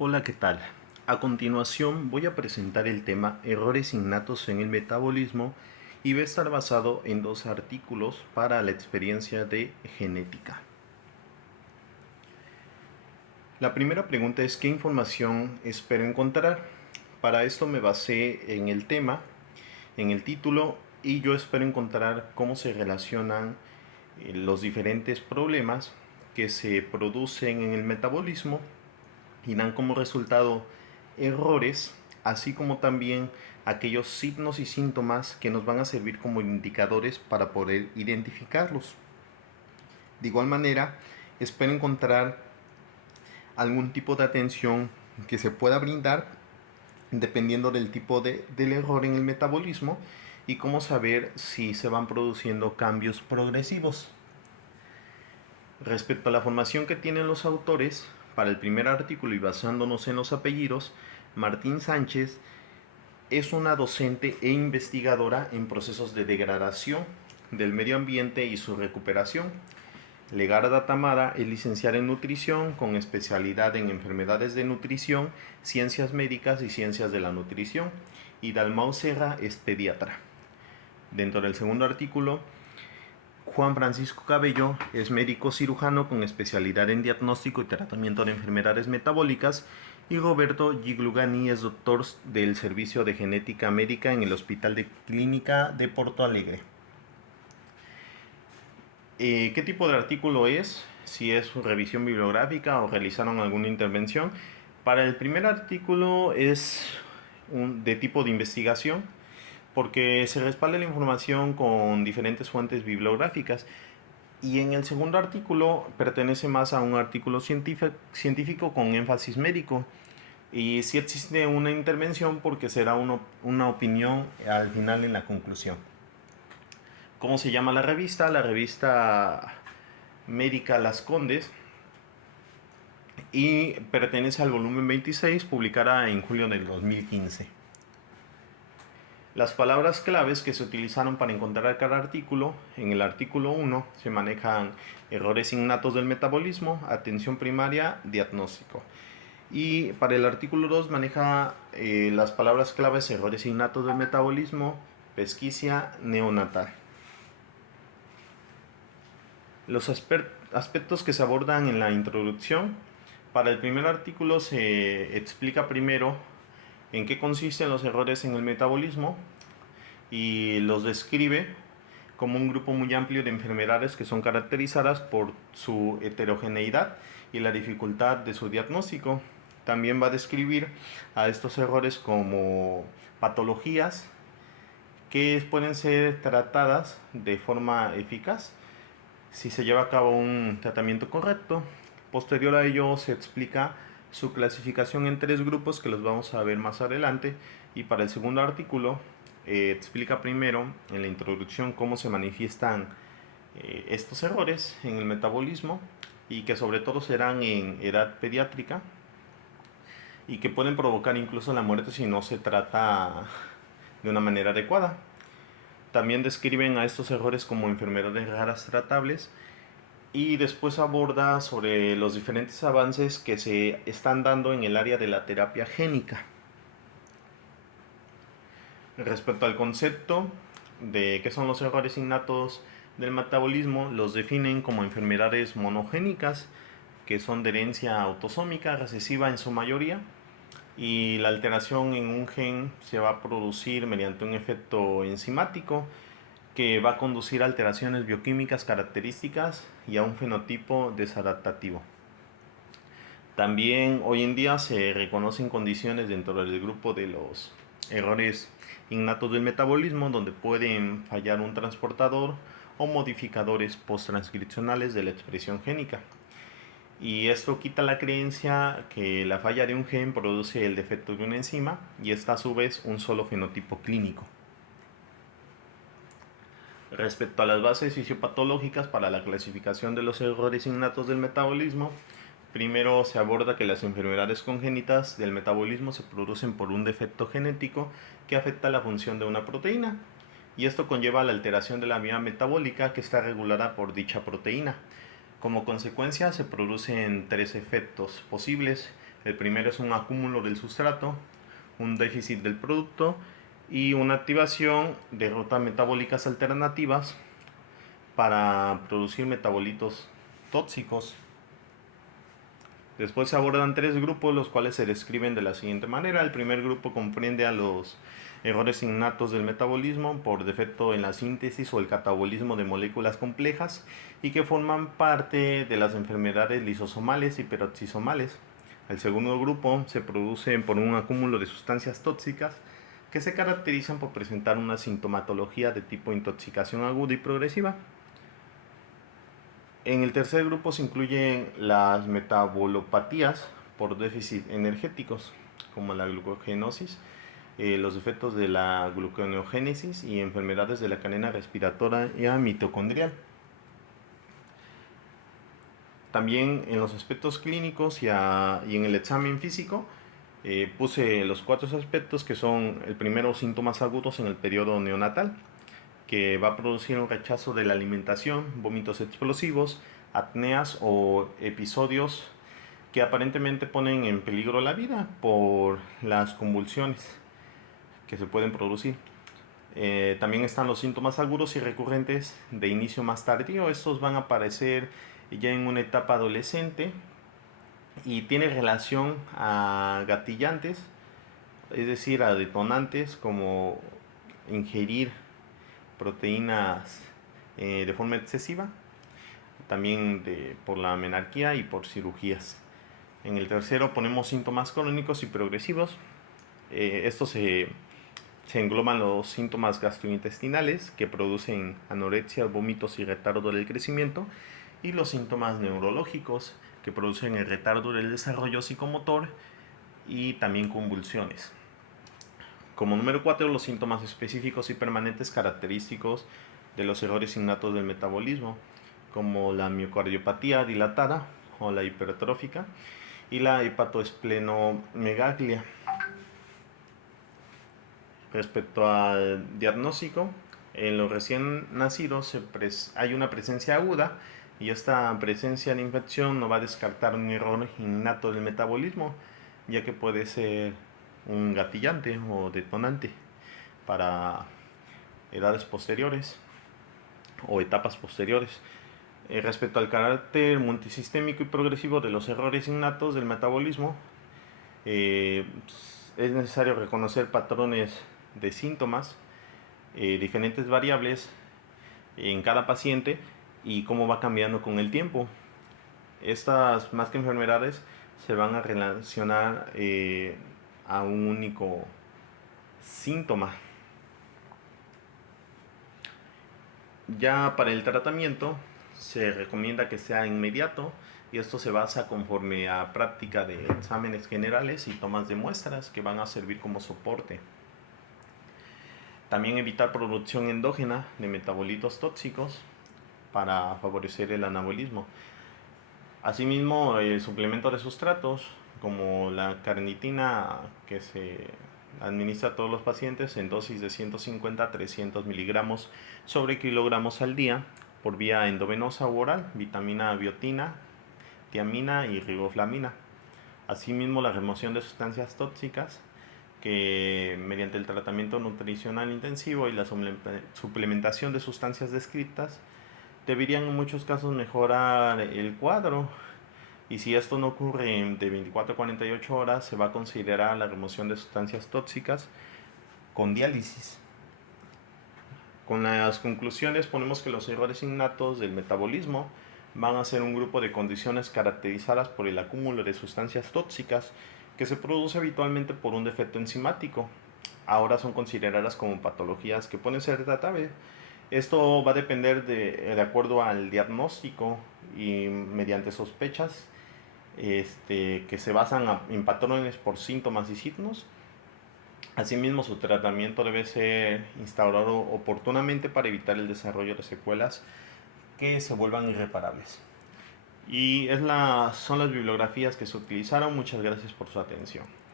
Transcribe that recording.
Hola, ¿qué tal? A continuación voy a presentar el tema errores innatos en el metabolismo y va a estar basado en dos artículos para la experiencia de genética. La primera pregunta es ¿qué información espero encontrar? Para esto me basé en el tema, en el título, y yo espero encontrar cómo se relacionan los diferentes problemas que se producen en el metabolismo y dan como resultado errores, así como también aquellos signos y síntomas que nos van a servir como indicadores para poder identificarlos. De igual manera, espero encontrar algún tipo de atención que se pueda brindar dependiendo del tipo del error en el metabolismo y cómo saber si se van produciendo cambios progresivos. Respecto a la formación que tienen los autores, para el primer artículo y basándonos en los apellidos, Martín Sánchez es una docente e investigadora en procesos de degradación del medio ambiente y su recuperación. Legarda Tamara es licenciada en nutrición con especialidad en enfermedades de nutrición, ciencias médicas y ciencias de la nutrición. Y Dalmau Serra es pediatra. Dentro del segundo artículo, Juan Francisco Cabello es médico cirujano con especialidad en diagnóstico y tratamiento de enfermedades metabólicas y Roberto Giglugani es doctor del Servicio de Genética Médica en el Hospital de Clínica de Porto Alegre. ¿Qué tipo de artículo es? Si es revisión bibliográfica o realizaron alguna intervención. Para el primer artículo es de tipo de investigación porque se respalda la información con diferentes fuentes bibliográficas. Y en el segundo artículo pertenece más a un artículo científico con énfasis médico. Y sí existe una intervención porque será una opinión al final en la conclusión. ¿Cómo se llama la revista? La revista médica Las Condes. Y pertenece al volumen 26, publicada en julio del 2015. Las palabras claves que se utilizaron para encontrar cada artículo: en el artículo 1 se manejan errores innatos del metabolismo, atención primaria, diagnóstico. Y para el artículo 2 maneja las palabras claves errores innatos del metabolismo, pesquisa neonatal. Los aspectos que se abordan en la introducción: para el primer artículo se explica primero en qué consisten los errores en el metabolismo y los describe como un grupo muy amplio de enfermedades que son caracterizadas por su heterogeneidad y la dificultad de su diagnóstico. También va a describir a estos errores como patologías que pueden ser tratadas de forma eficaz si se lleva a cabo un tratamiento correcto. Posterior a ello se explica su clasificación en tres grupos que los vamos a ver más adelante. Y para el segundo artículo explica primero en la introducción cómo se manifiestan estos errores en el metabolismo y que sobre todo serán en edad pediátrica y que pueden provocar incluso la muerte si no se trata de una manera adecuada. También describen a estos errores como enfermedades raras tratables y después aborda sobre los diferentes avances que se están dando en el área de la terapia génica. Respecto al concepto de qué son los errores innatos del metabolismo, los definen como enfermedades monogénicas que son de herencia autosómica recesiva en su mayoría, y la alteración en un gen se va a producir mediante un efecto enzimático que va a conducir a alteraciones bioquímicas características y a un fenotipo desadaptativo. También hoy en día se reconocen condiciones dentro del grupo de los errores innatos del metabolismo donde pueden fallar un transportador o modificadores posttranscripcionales de la expresión génica. Y esto quita la creencia que la falla de un gen produce el defecto de una enzima y está a su vez un solo fenotipo clínico. Respecto a las bases fisiopatológicas para la clasificación de los errores innatos del metabolismo, primero se aborda que las enfermedades congénitas del metabolismo se producen por un defecto genético que afecta la función de una proteína, y esto conlleva la alteración de la vía metabólica que está regulada por dicha proteína. Como consecuencia se producen tres efectos posibles: El primero es un acúmulo del sustrato, un déficit del producto y una activación de rutas metabólicas alternativas para producir metabolitos tóxicos. Después se abordan tres grupos, los cuales se describen de la siguiente manera. El primer grupo comprende a los errores innatos del metabolismo por defecto en la síntesis o el catabolismo de moléculas complejas y que forman parte de las enfermedades lisosomales y peroxisomales. El segundo grupo se produce por un acúmulo de sustancias tóxicas que se caracterizan por presentar una sintomatología de tipo intoxicación aguda y progresiva. En el tercer grupo se incluyen las metabolopatías por déficit energéticos, como la glucogenosis, los efectos de la gluconeogénesis y enfermedades de la cadena respiratoria mitocondrial. También en los aspectos clínicos y en el examen físico puse los cuatro aspectos que son: el primero, síntomas agudos en el periodo neonatal, que va a producir un rechazo de la alimentación, vómitos explosivos, apneas o episodios que aparentemente ponen en peligro la vida por las convulsiones que se pueden producir. También están los síntomas agudos y recurrentes de inicio más tardío. Estos van a aparecer ya en una etapa adolescente y tiene relación a gatillantes, es decir, a detonantes como ingerir proteínas de forma excesiva, también por la menarquía y por cirugías. En el tercero ponemos síntomas crónicos y progresivos. Estos se engloban los síntomas gastrointestinales que producen anorexia, vómitos y retardo del crecimiento, y los síntomas neurológicos que producen el retardo del desarrollo psicomotor y también convulsiones. Como número 4, los síntomas específicos y permanentes característicos de los errores innatos del metabolismo, como la miocardiopatía dilatada o la hipertrófica y la hepatoesplenomegalia. Respecto al diagnóstico, en los recién nacidos hay una presencia aguda, y esta presencia de infección no va a descartar un error innato del metabolismo, ya que puede ser un gatillante o detonante para edades posteriores o etapas posteriores. Respecto al carácter multisistémico y progresivo de los errores innatos del metabolismo, es necesario reconocer patrones de síntomas, diferentes variables en cada paciente y cómo va cambiando con el tiempo. Estas, más que enfermedades, se van a relacionar a un único síntoma. Ya para el tratamiento se recomienda que sea inmediato, y esto se basa conforme a práctica de exámenes generales y tomas de muestras que van a servir como soporte. También evitar producción endógena de metabolitos tóxicos para favorecer el anabolismo. Asimismo, el suplemento de sustratos como la carnitina, que se administra a todos los pacientes en dosis de 150 a 300 miligramos sobre kilogramos al día por vía endovenosa u oral, vitamina biotina, tiamina y riboflavina. Asimismo, la remoción de sustancias tóxicas, que mediante el tratamiento nutricional intensivo y la suplementación de sustancias descritas deberían en muchos casos mejorar el cuadro, y si esto no ocurre de 24 a 48 horas, se va a considerar la remoción de sustancias tóxicas con diálisis. Con las conclusiones ponemos que los errores innatos del metabolismo van a ser un grupo de condiciones caracterizadas por el acúmulo de sustancias tóxicas que se produce habitualmente por un defecto enzimático. Ahora son consideradas como patologías que pueden ser tratables. Esto va a depender de acuerdo al diagnóstico y mediante sospechas que se basan en patrones por síntomas y signos. Asimismo, su tratamiento debe ser instaurado oportunamente para evitar el desarrollo de secuelas que se vuelvan irreparables. Y son las bibliografías que se utilizaron. Muchas gracias por su atención.